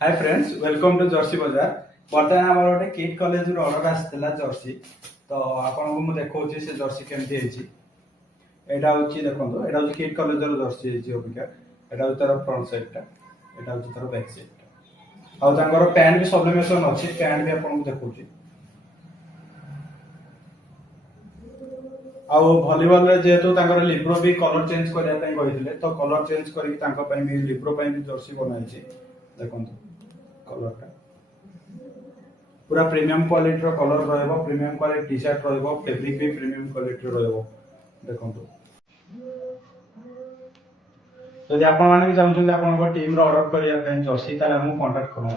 Hi friends welcome to jersey बाजार। बर्तमान आम गोटे किट कॉलेज ऑर्डर आसाला जर्सी तो आपको मुझे देखा से जर्सी केमती यहाँ हूँ देखो यहाँ हूँ किट कॉलेज जर्सी अबिका यहाँ हूँ तार फ्रंट साइडटा यहाँ हूँ तार बैक साइडटा आउर पैंट भी सब्लिमेशन अच्छी पैंट भी आपको देखा आउ भलीबल जेहेतु लिब्रो भी कलर चेंज करने तो कलर चेंज कर लिब्रो भी जर्सी बनाई देखो कलर पूरा प्रीमियम क्वालिटी रो कलर रहबो प्रीमियम क्वालिटी टी शर्ट रहबो फैब्रिक भी प्रीमियम क्वालिटी रहबो देखंतु। जदि आपण माने भी चाहउछन आपण टीम रो ऑर्डर करिया पे जर्सी ताले हमहु कांटेक्ट करू।